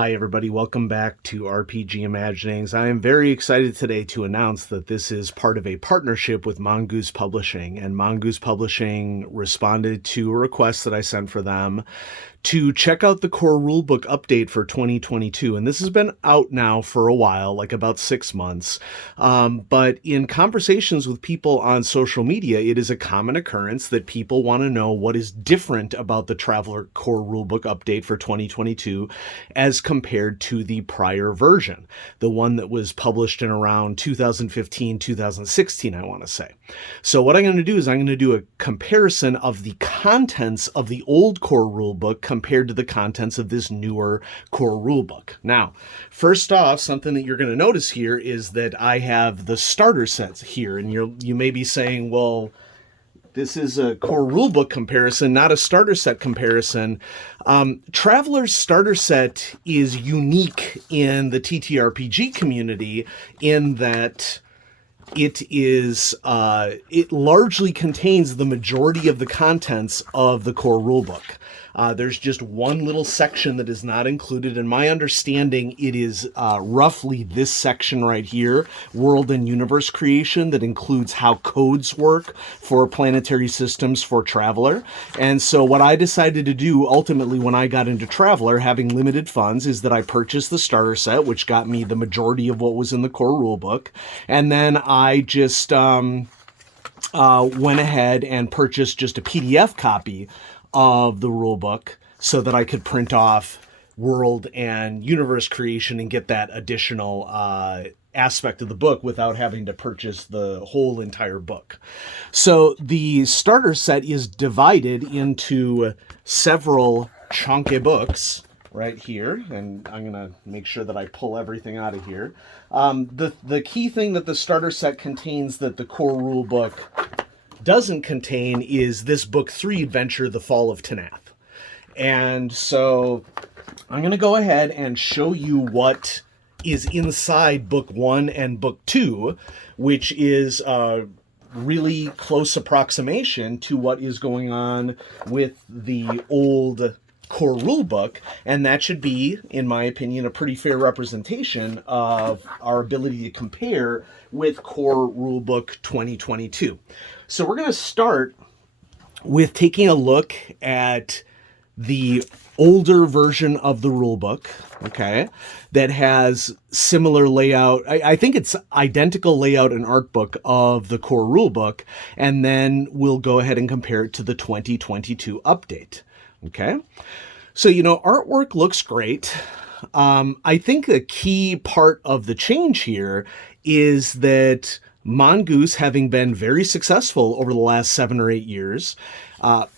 Hi, everybody. Welcome back to RPG Imaginings. I am very excited today to announce that this is part of a partnership with Mongoose Publishing. And Mongoose Publishing responded to a request that I sent for them to check out the core rulebook update for 2022. And this has been out now for a while, like about 6 months. But in conversations with people on social media, it is a common occurrence that people want to know what is different about the Traveller Core Rulebook update for 2022 as compared to the prior version, the one that was published in around 2015, 2016, I want to say. So what I'm going to do is I'm going to do a comparison of the contents of the old core rulebook compared to the contents of this newer core rulebook. Now, first off, something that you're going to notice here is that I have the starter sets here, and you may be saying, well, this is a core rulebook comparison, not a starter set comparison. Traveller's starter set is unique in the TTRPG community in that it largely contains the majority of the contents of the core rulebook. There's just one little section that is not included. In my understanding, it is roughly this section right here, World and Universe Creation, that includes how codes work for planetary systems for Traveller. And so what I decided to do ultimately when I got into Traveller, having limited funds, is that I purchased the starter set, which got me the majority of what was in the core rulebook. And then I just went ahead and purchased just a PDF copy of the rulebook so that I could print off world and universe creation and get that additional aspect of the book without having to purchase the whole entire book. So the starter set is divided into several chunky books right here, and I'm gonna make sure that I pull everything out of here. The key thing that the starter set contains that the core rulebook doesn't contain is this book 3 adventure, The Fall of Tanath. And so I'm going to go ahead and show you what is inside book 1 and book 2, which is a really close approximation to what is going on with the old core rulebook, and that should be, in my opinion, a pretty fair representation of our ability to compare with core rulebook 2022. So we're going to start with taking a look at the older version of the rulebook, okay, that has similar layout. I think it's identical layout and art book of the core rulebook, and then we'll go ahead and compare it to the 2022 update, okay? So, artwork looks great. I think the key part of the change here is that Mongoose, having been very successful over the last 7 or 8 years,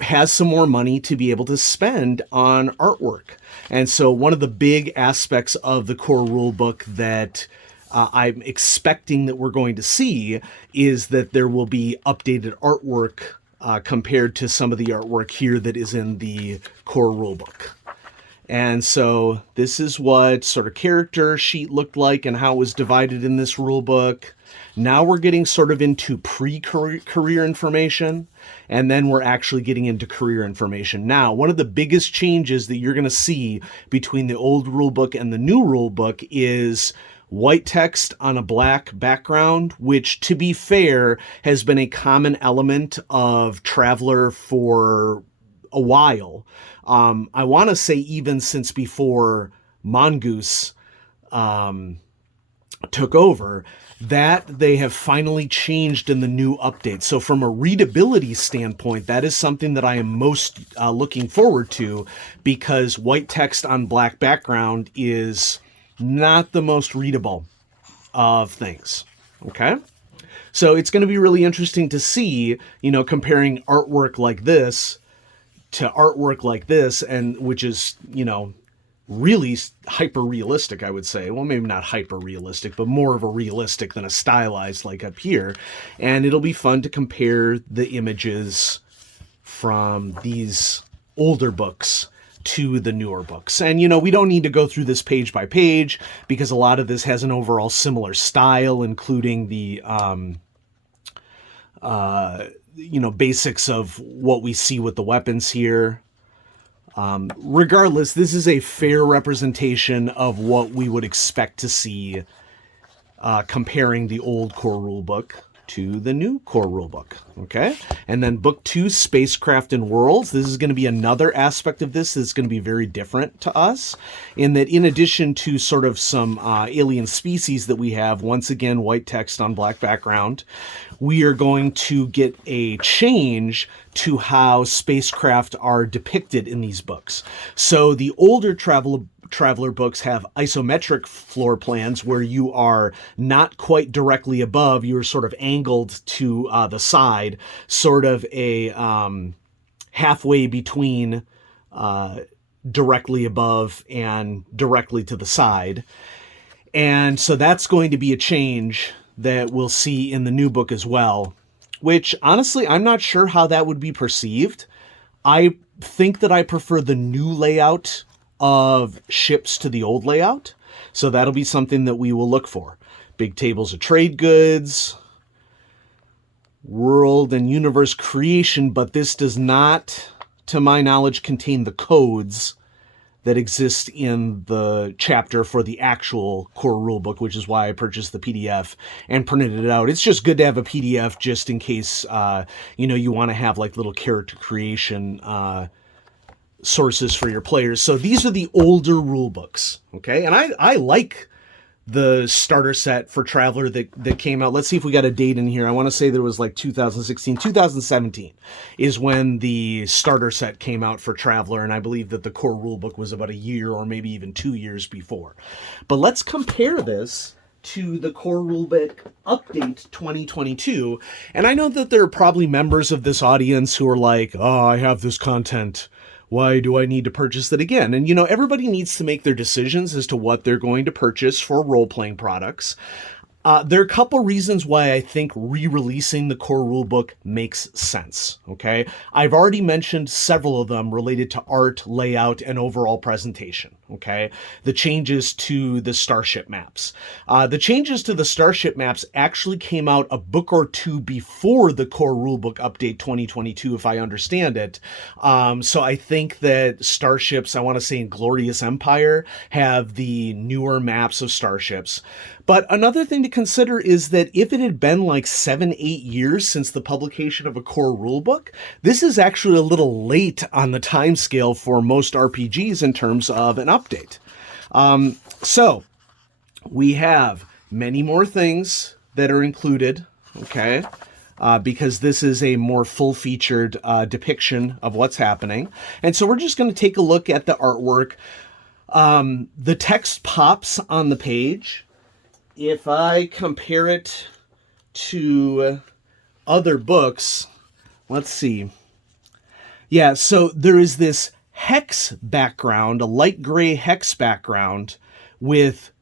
has some more money to be able to spend on artwork. And so one of the big aspects of the core rulebook that I'm expecting that we're going to see is that there will be updated artwork compared to some of the artwork here that is in the core rulebook. And so this is what sort of character sheet looked like and how it was divided in this rulebook. Now we're getting sort of into pre-career information, and then we're actually getting into career information. Now, one of the biggest changes that you're going to see between the old rulebook and the new rulebook is white text on a black background, which, to be fair, has been a common element of Traveller for a while. I want to say even since before Mongoose took over, that they have finally changed in the new update. So from a readability standpoint, that is something that I am most looking forward to, because white text on black background is not the most readable of things, okay? So it's going to be really interesting to see, comparing artwork like this to artwork like this, and which is, really hyper-realistic, I would say. Well, maybe not hyper-realistic, but more of a realistic than a stylized like up here. And it'll be fun to compare the images from these older books to the newer books. And, we don't need to go through this page by page because a lot of this has an overall similar style, including the basics of what we see with the weapons here. Regardless, this is a fair representation of what we would expect to see comparing the old core rulebook to the new core rulebook. Okay, and then book 2, Spacecraft and Worlds. This is going to be another aspect of this that's going to be very different to us, in that in addition to sort of some alien species that we have, once again, white text on black background, we are going to get a change to how spacecraft are depicted in these books. So the older Traveller books have isometric floor plans where you are not quite directly above, you're sort of angled to the side, sort of a halfway between directly above and directly to the side. And so that's going to be a change that we'll see in the new book as well, which honestly, I'm not sure how that would be perceived. I think that I prefer the new layout of ships to the old layout. So that'll be something that we will look for. Big tables of trade goods, world and universe creation, but this does not, to my knowledge, contain the codes that exist in the chapter for the actual core rulebook, which is why I purchased the PDF and printed it out. It's just good to have a PDF just in case, you want to have like little character creation sources for your players. So these are the older rule books, okay? And I like the starter set for Traveller that came out. Let's see if we got a date in here. I want to say there was like 2017 is when the starter set came out for Traveller, and I believe that the core rulebook was about a year or maybe even 2 years before. But let's compare this to the core rulebook update 2022. And I know that there are probably members of this audience who are like, oh, I have this content. Why do I need to purchase it again? And, everybody needs to make their decisions as to what they're going to purchase for role-playing products. There are a couple reasons why I think re-releasing the core rulebook makes sense, okay? I've already mentioned several of them related to art, layout, and overall presentation, okay? The changes to the starship maps. The changes to the starship maps actually came out a book or two before the core rulebook update 2022, if I understand it. So I think that starships, I want to say in Glorious Empire, have the newer maps of starships. But another thing to consider is that if it had been like 7-8 years since the publication of a core rulebook, this is actually a little late on the timescale for most RPGs in terms of an update. So we have many more things that are included, okay? Because this is a more full-featured depiction of what's happening. And so we're just going to take a look at the artwork. The text pops on the page. If I compare it to other books, let's see. Yeah, so there is this hex background, a light gray hex background with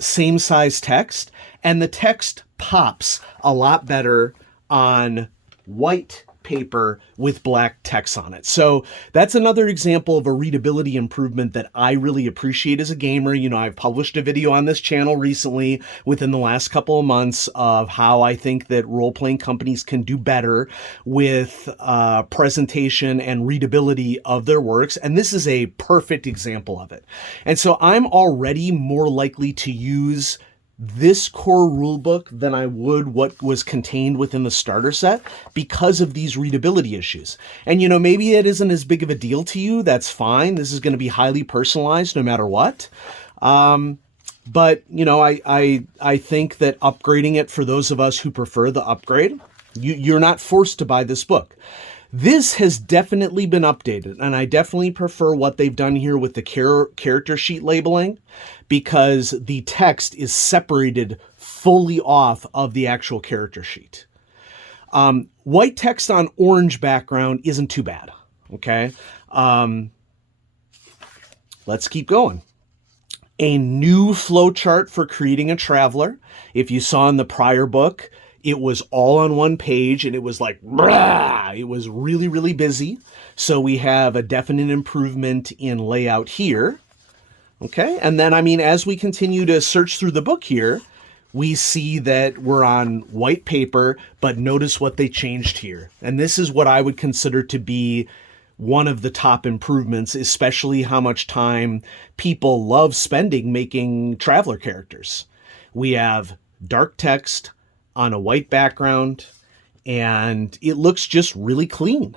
same size text, and the text pops a lot better on white paper with black text on it. So that's another example of a readability improvement that I really appreciate as a gamer. I've published a video on this channel recently within the last couple of months of how I think that role-playing companies can do better with presentation and readability of their works. And this is a perfect example of it. And so I'm already more likely to use this core rulebook than I would what was contained within the starter set because of these readability issues. And, maybe it isn't as big of a deal to you. That's fine. This is going to be highly personalized no matter what. But, I think that upgrading it for those of us who prefer the upgrade, you're not forced to buy this book. This has definitely been updated, and I definitely prefer what they've done here with the character sheet labeling because the text is separated fully off of the actual character sheet. White text on orange background isn't too bad, okay? Let's keep going. A new flowchart for creating a Traveller. If you saw in the prior book, it was all on one page and it was like, brah! It was really, really busy. So we have a definite improvement in layout here. Okay. And then, as we continue to search through the book here, we see that we're on white paper, but notice what they changed here. And this is what I would consider to be one of the top improvements, especially how much time people love spending making Traveller characters. We have dark text on a white background, and it looks just really clean.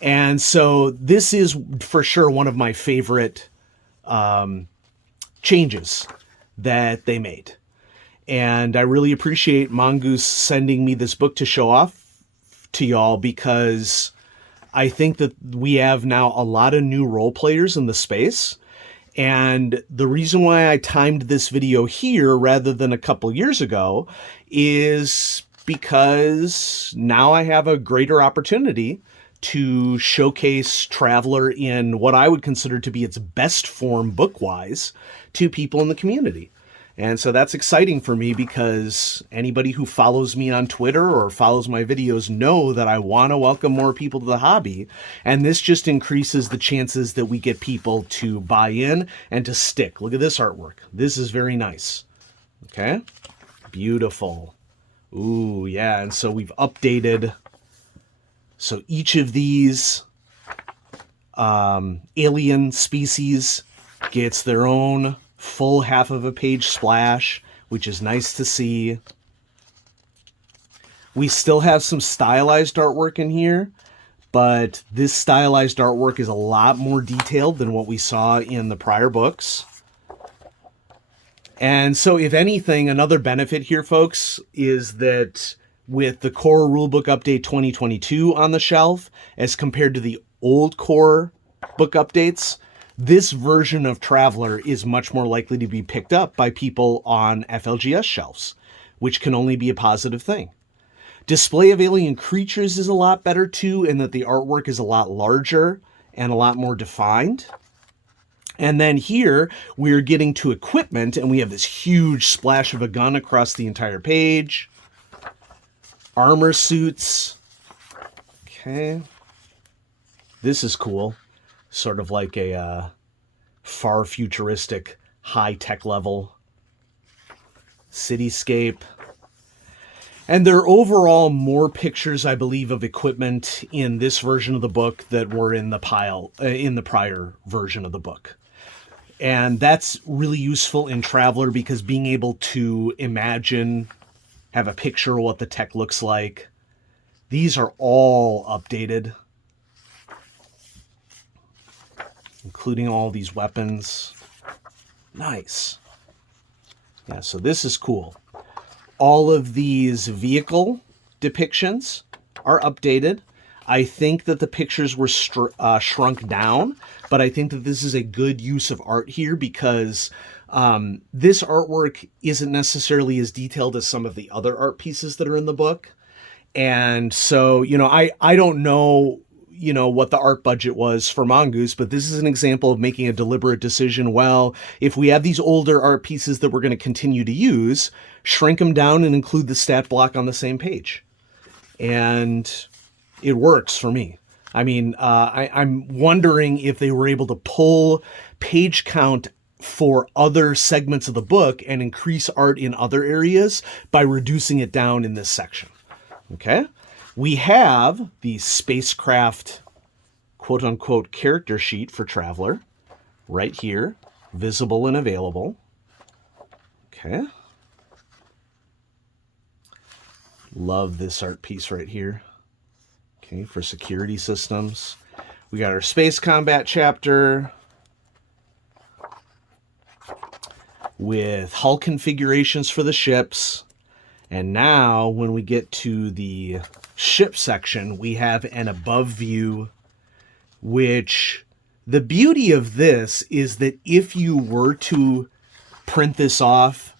And so this is for sure one of my favorite changes that they made. And I really appreciate Mongoose sending me this book to show off to y'all, because I think that we have now a lot of new role players in the space. And the reason why I timed this video here rather than a couple years ago is because now I have a greater opportunity to showcase Traveller in what I would consider to be its best form book-wise to people in the community. And so that's exciting for me, because anybody who follows me on Twitter or follows my videos know that I want to welcome more people to the hobby. And this just increases the chances that we get people to buy in and to stick. Look at this artwork. This is very nice. Okay. Beautiful. Ooh, yeah. And so we've updated. So each of these alien species gets their own full half of a page splash, which is nice to see. We still have some stylized artwork in here, but this stylized artwork is a lot more detailed than what we saw in the prior books. And so if anything, another benefit here, folks, is that with the Core Rulebook Update 2022 on the shelf, as compared to the old Core book updates, this version of Traveller is much more likely to be picked up by people on FLGS shelves, which can only be a positive thing. Display of alien creatures is a lot better too, in that the artwork is a lot larger and a lot more defined. And then here we're getting to equipment, and we have this huge splash of a gun across the entire page. Armor suits. Okay. This is cool. Sort of like a far futuristic, high-tech level cityscape. And there are overall more pictures, I believe, of equipment in this version of the book that were in the prior version of the book. And that's really useful in Traveller, because being able to imagine, have a picture of what the tech looks like. These are all updated, including all these weapons. Nice. Yeah, so this is cool. All of these vehicle depictions are updated. I think that the pictures were shrunk down, but I think that this is a good use of art here, because this artwork isn't necessarily as detailed as some of the other art pieces that are in the book. And so, you know, I don't know, you know, what the art budget was for Mongoose, but this is an example of making a deliberate decision. Well, if we have these older art pieces that we're going to continue to use, shrink them down and include the stat block on the same page. And it works for me. I mean, I'm wondering if they were able to pull page count for other segments of the book and increase art in other areas by reducing it down in this section. Okay. We have the spacecraft quote-unquote character sheet for Traveller right here, visible and available. Okay. Love this art piece right here. Okay, for security systems. We got our space combat chapter with hull configurations for the ships. And now when we get to the ship section, we have an above view, which the beauty of this is that if you were to print this off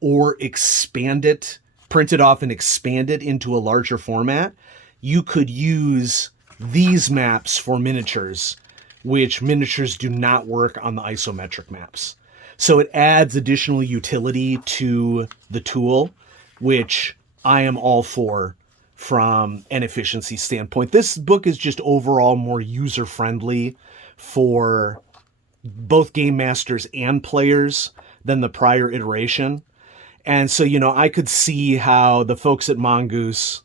or expand it, print it off and expand it into a larger format, you could use these maps for miniatures, which miniatures do not work on the isometric maps. So it adds additional utility to the tool, which I am all for from an efficiency standpoint. This book is just overall more user-friendly for both game masters and players than the prior iteration. And so, you know, I could see how the folks at Mongoose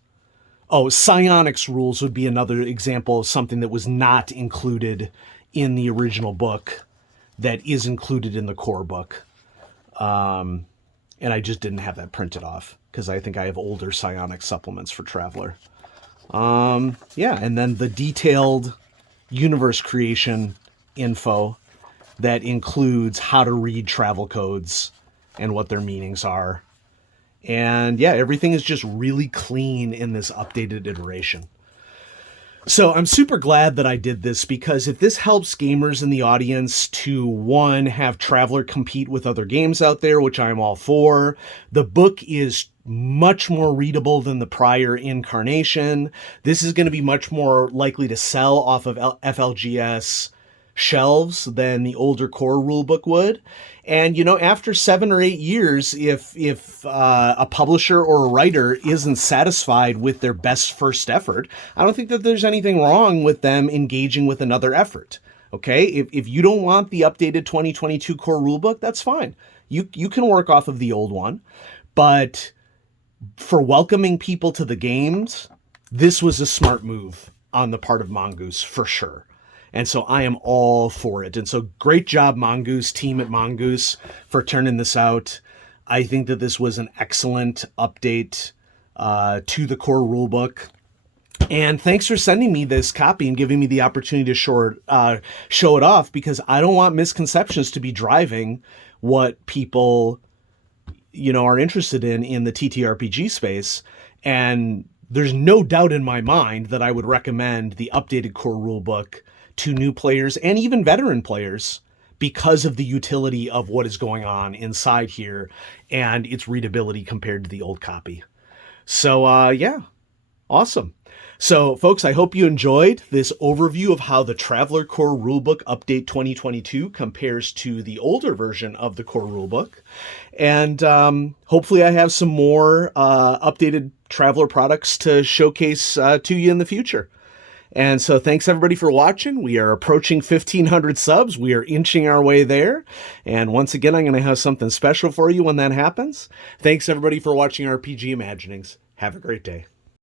Oh, psionics rules would be another example of something that was not included in the original book that is included in the core book. And I just didn't have that printed off because I think I have older psionics supplements for Traveller. Yeah, and then the detailed universe creation info that includes how to read travel codes and what their meanings are. And yeah, everything is just really clean in this updated iteration. So I'm super glad that I did this, because if this helps gamers in the audience to, one, have Traveller compete with other games out there, which I'm all for, the book is much more readable than the prior incarnation. This is going to be much more likely to sell off of FLGS shelves than the older core rulebook would. And, after 7 or 8 years, if a publisher or a writer isn't satisfied with their best first effort, I don't think that there's anything wrong with them engaging with another effort. Okay? If you don't want the updated 2022 core rulebook, that's fine. You can work off of the old one. But for welcoming people to the games, this was a smart move on the part of Mongoose, for sure. And so I am all for it. And so great job, Mongoose, team at Mongoose, for turning this out. I think that this was an excellent update to the core rulebook. And thanks for sending me this copy and giving me the opportunity to show it off, because I don't want misconceptions to be driving what people, are interested in the TTRPG space. And there's no doubt in my mind that I would recommend the updated core rulebook to new players and even veteran players, because of the utility of what is going on inside here and its readability compared to the old copy. So, yeah, awesome. So, folks, I hope you enjoyed this overview of how the Traveller Core Rulebook Update 2022 compares to the older version of the core rulebook. And hopefully I have some more updated Traveller products to showcase to you in the future. And so thanks everybody for watching. We are approaching 1,500 subs. We are inching our way there. And once again, I'm going to have something special for you when that happens. Thanks everybody for watching RPG Imaginings. Have a great day.